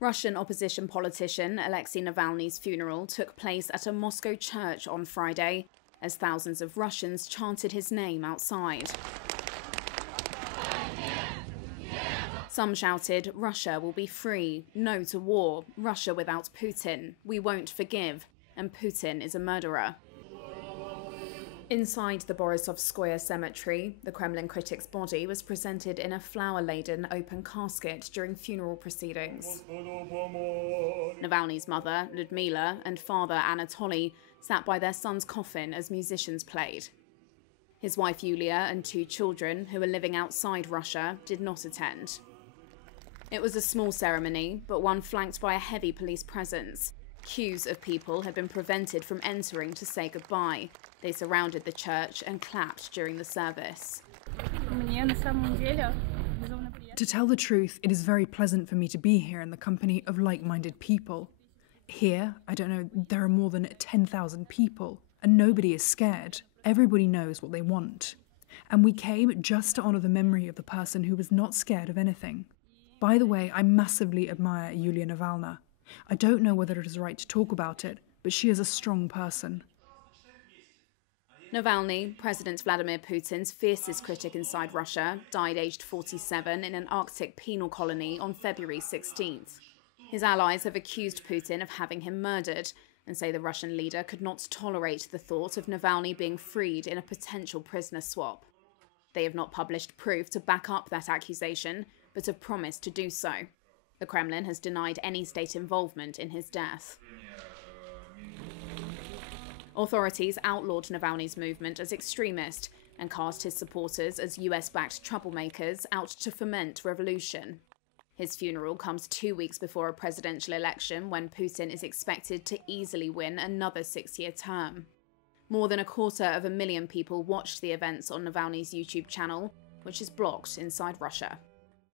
Russian opposition politician Alexei Navalny's funeral took place at a Moscow church on Friday, as thousands of Russians chanted his name outside. Some shouted, "Russia will be free, no to war, Russia without Putin, we won't forgive, and Putin is a murderer." Inside the Borisovskoye cemetery, the Kremlin critic's body was presented in a flower-laden open casket during funeral proceedings. Navalny's mother, Lyudmila, and father, Anatoly, sat by their son's coffin as musicians played. His wife, Yulia, and 2 children, who were living outside Russia, did not attend. It was a small ceremony, but one flanked by a heavy police presence. Queues of people had been prevented from entering to say goodbye. They surrounded the church and clapped during the service. To tell the truth, it is very pleasant for me to be here in the company of like-minded people. Here, I don't know, there are more than 10,000 people, and nobody is scared. Everybody knows what they want. And we came just to honour the memory of the person who was not scared of anything. By the way, I massively admire Yulia Navalny. I don't know whether it is right to talk about it, but she is a strong person. Navalny, President Vladimir Putin's fiercest critic inside Russia, died aged 47 in an Arctic penal colony on February 16th. His allies have accused Putin of having him murdered and say the Russian leader could not tolerate the thought of Navalny being freed in a potential prisoner swap. They have not published proof to back up that accusation, but have promised to do so. The Kremlin has denied any state involvement in his death. Authorities outlawed Navalny's movement as extremist and cast his supporters as US-backed troublemakers out to foment revolution. His funeral comes 2 weeks before a presidential election when Putin is expected to easily win another 6-year term. More than 250,000 people watched the events on Navalny's YouTube channel, which is blocked inside Russia.